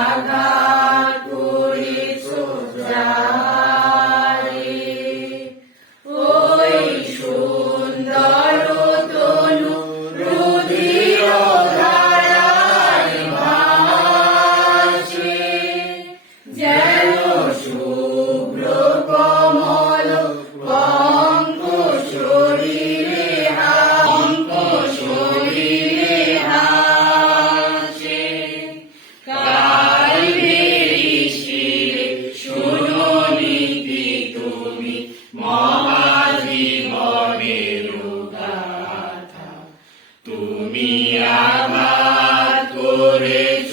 আঘাত করেছ যারে, ওই সুন্দর তনু রুধির ধারায় ভাসে, যেন শুভ্র কমল পঙ্ক শরীরে হাসে। কালবেরি শিরে শোনো নীতি তুমি মহাজীবনের গাথা, তুমি আঘাত করেছ